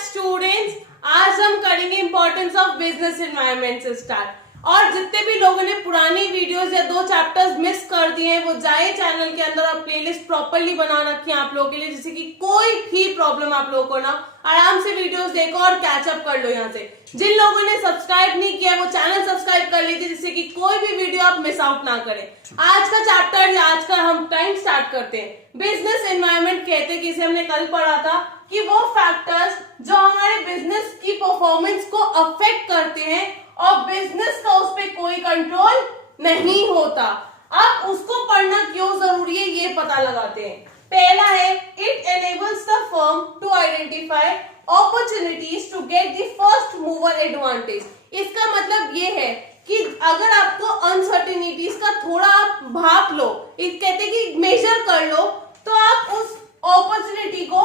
Students, आज हम करेंगे इंपॉर्टेंस ऑफ बिजनेस एनवायरनमेंट से स्टार्ट। और जितने भी लोगों ने पुरानी वीडियोस या 2 चैप्टर्स मिस कर दिए हैं वो जाए चैनल के अंदर और प्लेलिस्ट प्रॉपर्ली बना रखी है आप लोगों के लिए, जिससे कि कोई भी प्रॉब्लम आप लोगों को ना आराम से वीडियोस देखो और कैच अप कर लो। यहाँ से जिन लोगों ने सब्सक्राइब नहीं किया वो चैनल सब्सक्राइब कर लीजिए, जिससे कि कोई भी वीडियो आप मिस आउट ना करें। आज का चैप्टर या आज का हम टाइम स्टार्ट करते हैं। बिजनेस एनवायरनमेंट कहते हैं, किसे हमने कल पढ़ा था कि वो फैक्टर्स जो हमारे बिजनेस की परफॉर्मेंस को अफेक्ट करते हैं और बिजनेस का उस पर कोई कंट्रोल नहीं होता। अब उसको पढ़ना क्यों जरूरी है ये पता लगाते हैं। पहला है, it enables the firm to identify opportunities to get the first mover advantage. इसका मतलब ये है कि अगर आपको अनसर्टेनिटीज का थोड़ा आप भाप लो, कहते हैं कि मेजर कर लो, तो आप उस अपॉर्चुनिटी को,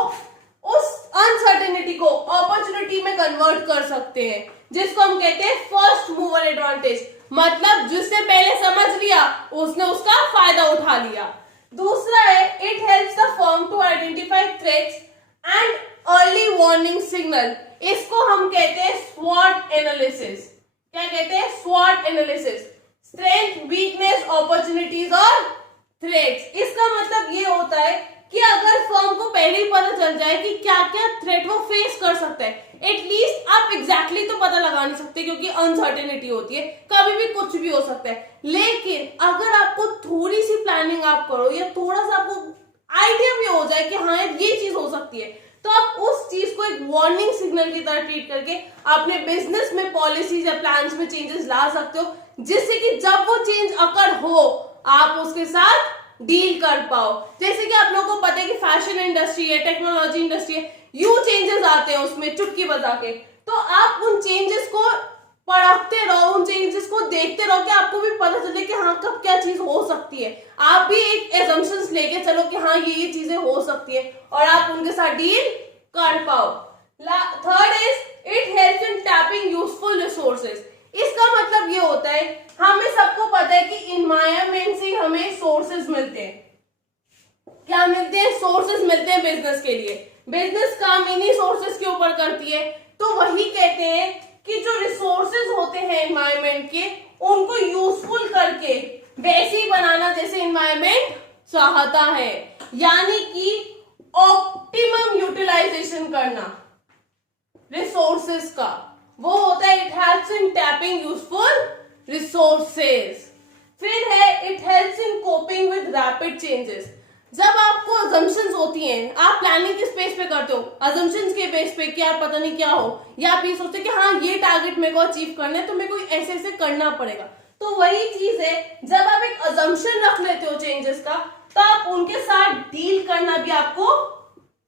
उस अनसर्टेनिटी को अपॉर्चुनिटी में कन्वर्ट कर सकते हैं, जिसको हम कहते हैं फर्स्ट मूवर एडवांटेज। मतलब जिसने पहले समझ लिया उसने उसका फायदा उठा लिया। दूसरा है, it helps the firm to identify threats and early warning signal. इसको हम कहते हैं स्वॉट एनालिसिस। क्या कहते हैं? स्वॉट एनालिसिस। स्ट्रेंथ, वीकनेस, अपॉर्चुनिटीज और थ्रेट्स। इसका मतलब ये होता है कि अगर फर्म को पहले ही पता चल जाए कि क्या क्या थ्रेट वो फेस कर सकता है, एटलीस्ट आप एग्जैक्टली तो पता लगा नहीं सकते क्योंकि अनसर्टेनिटी होती है, कभी भी कुछ भी हो सकता है। लेकिन अगर आपको थोड़ी सी प्लानिंग आप करो या थोड़ा सा आपको आइडिया भी हो जाए कि हाँ ये चीज हो सकती है, तो आप उस चीज को एक वार्निंग सिग्नल की तरह ट्रीट करके अपने बिजनेस में पॉलिसीज या प्लान्स में चेंजेस ला सकते हो, जिससे कि जब वो चेंज अकर हो आप उसके साथ डील कर पाओ। जैसे कि आप लोगों को पता है कि फैशन इंडस्ट्री है, टेक्नोलॉजी इंडस्ट्री है, यू चेंजेस आते हैं उसमें चुटकी बजा के, तो आप उन चेंजेस को पढ़ते रहो, उन चेंजेस को देखते रहो कि आपको भी पता चले कि हाँ कब क्या चीज हो सकती है। आप भी एक एजम्पशंस लेके चलो कि हाँ ये चीजें हो सकती है और आप उनके साथ डील कर पाओ। Third is, it helps in tapping useful resources. इसका मतलब ये होता है, हमें सबको पता है कि इन्वायरमेंट से हमें सोर्सेज मिलते हैं। क्या मिलते हैं? सोर्सेज मिलते हैं बिजनेस के लिए। बिजनेस काम इन्हीं सोर्सेज के ऊपर करती है। तो वही कहते हैं कि जो रिसोर्सेज होते हैं एनवायरनमेंट के, उनको यूजफुल करके वैसे ही बनाना जैसे एनवायरनमेंट चाहता है, यानी कि ऑप्टिमम यूटिलाइजेशन करना रिसोर्सेज का, वो होता है it helps in tapping useful resources. फिर है, it helps in coping with rapid changes. जब आपको अजम्पशंस होती हैं, आप प्लानिंग किस बेस पे करते हो? अजम्पशंस के बेस पे कि यार पता नहीं क्या हो, या आप ये सोचते कि हाँ ये टारगेट मेरे को अचीव करना है तो मेरे को ऐसे ऐसे करना पड़ेगा। तो वही चीज है, जब आप एक अजम्पशन रख लेते हो चेंजेस का, तो आप उनके साथ डील करना भी आपको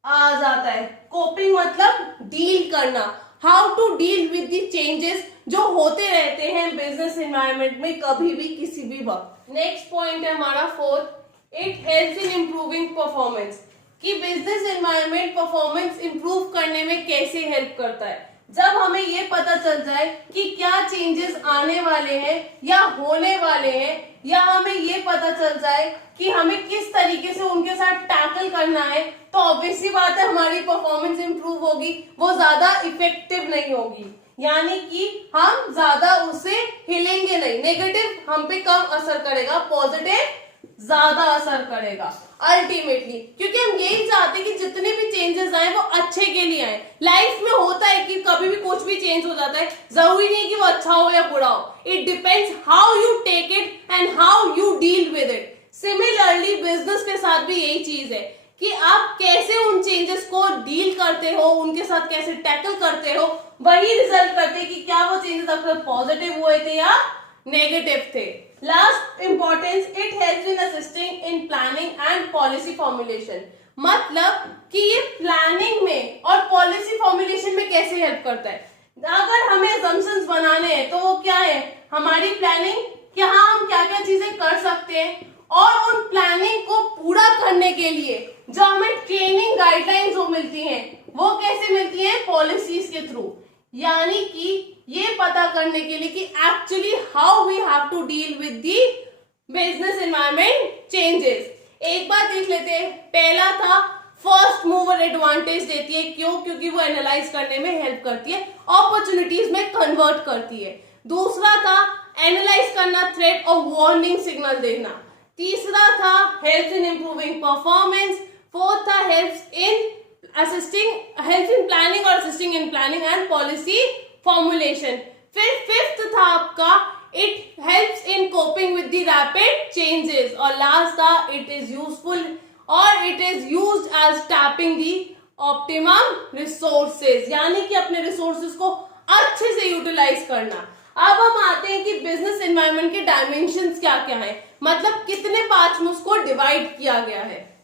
आ जाता है। कोपिंग मतलब डील करना, how to deal with the changes जो होते रहते हैं बिजनेस एनवायरनमेंट में कभी भी किसी भी वक्त। नेक्स्ट पॉइंट है हमारा fourth, it helps in improving performance. कि बिजनेस एनवायरनमेंट परफॉर्मेंस इंप्रूव करने में कैसे हेल्प करता है। जब हमें ये पता चल जाए कि क्या चेंजेस आने वाले हैं या होने वाले हैं, या हमें ये पता चल जाए कि हमें किस तरीके से उनके साथ टैकल करना है, तो ऑब्वियसली बात है हमारी परफॉर्मेंस इंप्रूव होगी, वो ज्यादा इफेक्टिव नहीं होगी, यानी कि हम ज्यादा उससे हिलेंगे नहीं। नेगेटिव हम पे कम असर करेगा, पॉजिटिव ज्यादा असर करेगा अल्टीमेटली, क्योंकि हम यही चाहते हैं कि जितने भी चेंजेस आए वो अच्छे के लिए आए। लाइफ में होता है कि कभी भी कुछ भी चेंज हो जाता है, जरूरी नहीं कि वो अच्छा हो या बुरा हो, it depends how you take it and how you deal with it. Similarly business के साथ भी यही चीज है कि आप कैसे उन चेंजेस को डील करते हो, उनके साथ कैसे टैकल करते हो, वही रिजल्ट करते हैं कि क्या वो चेंजेस अक्सर पॉजिटिव हुए थे या नेगेटिव थे। Last importance, it helps in assisting in planning and policy formulation. मतलब कि ये प्लानिंग में और पॉलिसी फॉर्मुलेशन में कैसे हेल्प करता है। अगर हमें असम्पशंस बनाने हैं तो वो क्या है? हमारी प्लानिंग कि हाँ हम क्या क्या चीजें कर सकते हैं, और उन प्लानिंग को पूरा करने के लिए जो हमें ट्रेनिंग गाइडलाइंस जो मिलती हैं वो कैसे मिलती हैं? पॉलिसीज के थ्रू। यानी कि ये पता करने के लिए कि actually how we have to deal with the business environment changes. एक बार देख लेते हैं। पहला था फर्स्ट मूवर एडवांटेज देती है। क्यों? क्योंकि वो एनालाइज करने में हेल्प करती है, अपॉर्चुनिटीज में कन्वर्ट करती है। दूसरा था एनालाइज करना, थ्रेट और वार्निंग सिग्नल देना। तीसरा था help in improving performance. Fourth था हेल्प इन प्लानिंग और assisting in planning and policy formulation. फिर फिफ्थ था आपका it helps in coping with the rapid changes. और लास्ट था इट इज यूजफुल और it is used as tapping the optimum resources, यानी कि अपने रिसोर्सेज को अच्छे से यूटिलाइज करना। अब हम आते हैं कि बिजनेस एनवायरनमेंट के डायमेंशंस क्या क्या है, मतलब कितने पार्ट्स में उसको डिवाइड किया गया है।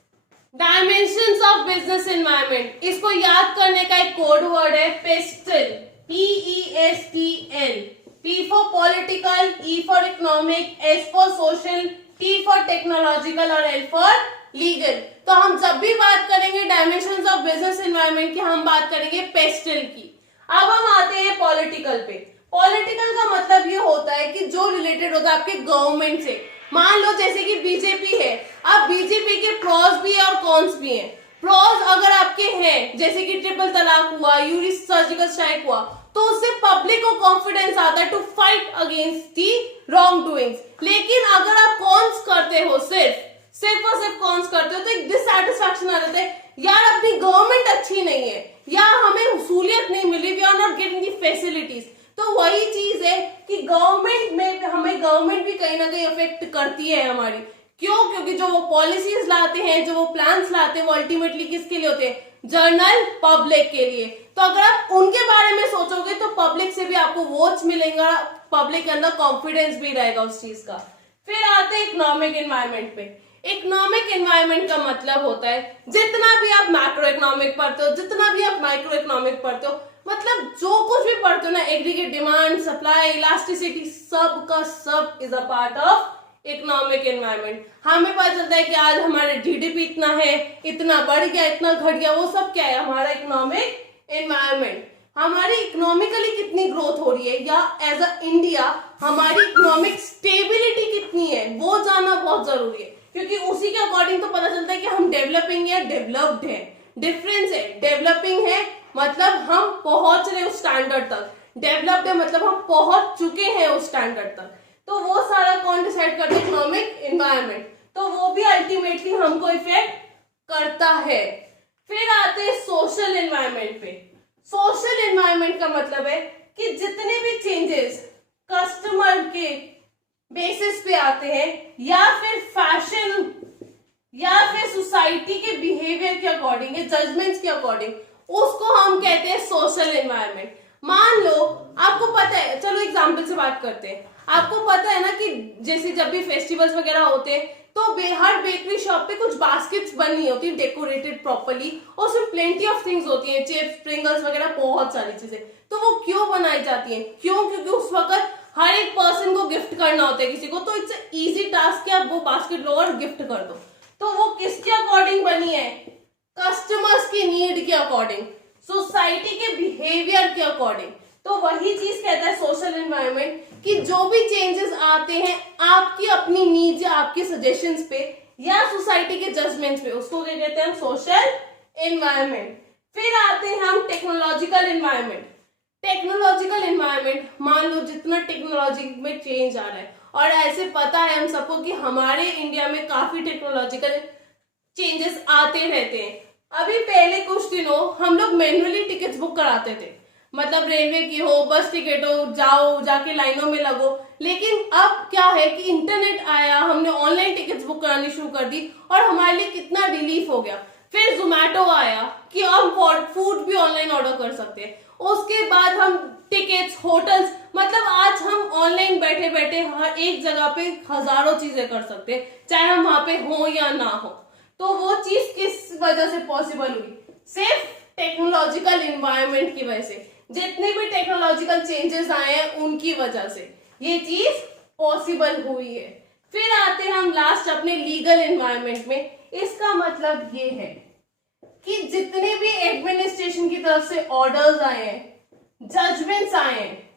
डायमेंशंस ऑफ बिजनेस एनवायरनमेंट, इसको याद करने का एक कोड वर्ड है pastel, PESTL। P for political, E for economic, S for social, T for technological और L फॉर लीगल। तो हम जब भी बात करेंगे डायमेंशंस ऑफ बिजनेस एनवायरनमेंट की, हम बात करेंगे पेस्टल की। अब हम आते हैं पॉलिटिकल पे। पॉलिटिकल का मतलब ये होता है कि जो रिलेटेड होता है आपके गवर्नमेंट से। मान लो जैसे कि बीजेपी है, अब बीजेपी के प्रॉस भी है और कॉन्स भी हैं। प्रॉस अगर आपके हैं, जैसे कि ट्रिपल तलाक हुआ, यूरी सर्जिकल स्ट्राइक हुआ, तो उससे पब्लिक को कॉन्फिडेंस आता है to fight against the wrong doings. लेकिन अगर आप कॉन्स करते हो, सिर्फ और सिर्फ कॉन्स करते हो, तो एक डिससैटिस्फैक्शन आ जाता है, यार अपनी गवर्नमेंट अच्छी नहीं है, या हमें सहूलियत नहीं मिली, we are not getting the facilities. तो वही चीज है कि गवर्नमेंट में हमें गवर्नमेंट भी कहीं ना कहीं अफेक्ट करती है हमारी। क्यों? क्योंकि जो वो पॉलिसीज लाते हैं, जो वो प्लान्स लाते हैं, वो अल्टीमेटली किसके लिए होते हैं? जनरल पब्लिक के लिए। तो अगर आप उनके बारे में सोचोगे तो पब्लिक से भी आपको वोट्स मिलेगा, पब्लिक के अंदर कॉन्फिडेंस भी रहेगा उस चीज का। फिर आते हैं इकोनॉमिक एनवायरनमेंट पे। इकोनॉमिक एनवायरनमेंट का मतलब होता है जितना भी आप मैक्रो इकोनॉमिक पढ़ते हो, जितना भी आप माइक्रो इकोनॉमिक पढ़ते हो, मतलब जो कुछ भी पढ़ते हो ना, एग्रीगेट डिमांड, सप्लाई, इलास्टिसिटी, सब का सब is a part of economic environment. हमें पता चलता है कि आज हमारे जीडीपी इतना है, इतना बढ़ गया, इतना घट गया, वो सब क्या है? हमारा इकोनॉमिक एनवायरनमेंट। हमारी इकोनॉमिकली कितनी ग्रोथ हो रही है, या एज अ इंडिया हमारी इकोनॉमिक स्टेबिलिटी कितनी है, वो जानना बहुत जरूरी है। क्योंकि उसी के अकॉर्डिंग तो पता चलता है कि हम डेवलपिंग या डेवलप्ड है। डिफरेंस है, डेवलपिंग है मतलब हम पहुंच रहे उस स्टैंडर्ड तक, डेवलप्ड है मतलब हम पहुंच चुके हैं उस स्टैंडर्ड तक। तो वो सारा कौन डिसाइड करता है? Economic environment. तो वो भी अल्टीमेटली हमको इफेक्ट करता है। फिर आते हैं सोशल एनवायरनमेंट पे। सोशल एनवायरनमेंट का मतलब है कि जितने भी चेंजेस कस्टमर के बेसिस पे आते हैं, या फिर फैशन, या फिर सोसाइटी के बिहेवियर के अकॉर्डिंग, जजमेंट्स के अकॉर्डिंग, उसको हम कहते हैं सोशल एनवायरनमेंट। मान लो आपको पता है, चलो एग्जांपल से बात करते हैं। आपको पता है ना कि जैसे जब भी फेस्टिवल्स वगैरह होते हैं तो हर बेकरी शॉप पे कुछ बास्केट्स बनी होती है डेकोरेटेड प्रॉपर्ली, और उसमें प्लेंटी ऑफ थिंग्स होती हैं, चिप्स, स्प्रिंगल्स वगैरह, बहुत सारी चीजें। तो वो क्यों बनाई जाती हैं? क्यों? क्योंकि उस वक्त हर एक पर्सन को गिफ्ट करना होता है किसी को, तो इट्स इजी टास्क कि आप वो बास्केट लो और गिफ्ट कर दो। तो वो किसके अकॉर्डिंग बनी है? कस्टमर्स की नीड के अकॉर्डिंग, सोसाइटी के बिहेवियर के अकॉर्डिंग। तो वही चीज कहता है सोशल एनवायरनमेंट कि जो भी चेंजेस आते हैं आपकी अपनी नीड्स या आपके सजेशंस पे या सोसाइटी के जजमेंट्स पे, उसको क्या कहते हैं? Social environment. फिर आते हैं हम टेक्नोलॉजिकल एनवायरनमेंट। टेक्नोलॉजिकल एनवायरनमेंट, मान लो जितना टेक्नोलॉजी में चेंज आ रहा है, और ऐसे पता है हम सबको कि हमारे इंडिया में काफी टेक्नोलॉजिकल चेंजेस आते रहते हैं। अभी पहले कुछ दिनों हम लोग मैन्युअली टिकट्स बुक कराते थे, मतलब रेलवे की हो, बस टिकट हो, जाओ जाके लाइनों में लगो। लेकिन अब क्या है कि इंटरनेट आया, हमने ऑनलाइन टिकट्स बुक करानी शुरू कर दी, और हमारे लिए कितना रिलीफ हो गया। फिर जोमैटो आया कि हम फूड भी ऑनलाइन ऑर्डर कर सकते हैं। उसके बाद हम टिकट्स, होटल्स, मतलब आज हम ऑनलाइन बैठे बैठे हर एक जगह पे हजारों चीजें कर सकते हैं, चाहे हम वहां पे हो या ना हो। तो वो चीज किस वजह से पॉसिबल हुई? सिर्फ टेक्नोलॉजिकल एनवायरनमेंट की वजह से। जितने भी टेक्नोलॉजिकल चेंजेस आए हैं उनकी वजह से ये चीज पॉसिबल हुई है। फिर आते हैं हम लास्ट अपने लीगल एनवायरनमेंट में। इसका मतलब ये है कि जितने भी एडमिनिस्ट्रेशन की तरफ से ऑर्डर्स आए हैं, जजमेंट्स आए हैं,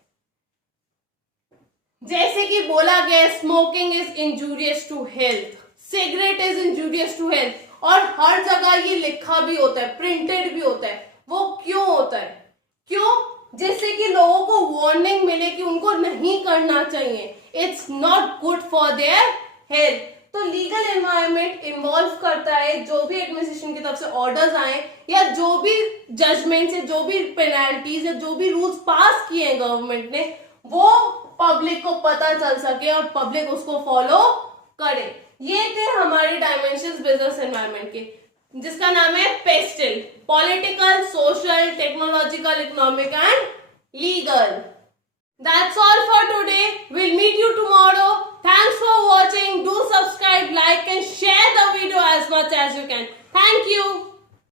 जैसे कि बोला गया smoking is injurious to health, cigarette is injurious to health, और हर जगह ये लिखा भी होता है, प्रिंटेड भी होता है। वो क्यों होता है? क्यों? जैसे कि लोगों को वार्निंग मिले कि उनको नहीं करना चाहिए, it's not good for their health. तो लीगल एनवायरनमेंट इन्वॉल्व करता है जो भी एडमिनिस्ट्रेशन की तरफ से ऑर्डर्स आए या जो भी जजमेंट है, जो भी पेनल्टीज है, जो भी रूल्स पास किए हैं गवर्नमेंट ने, वो पब्लिक को पता चल सके और पब्लिक उसको फॉलो करे। ये थे हमारे डायमेंशंस बिजनेस एनवायरनमेंट के, जिसका नाम है PESTLE: political, social, technological, economic and legal. That's all for today. We'll meet you tomorrow. Thanks for watching. Do subscribe, like and share the video as much as you can. Thank you.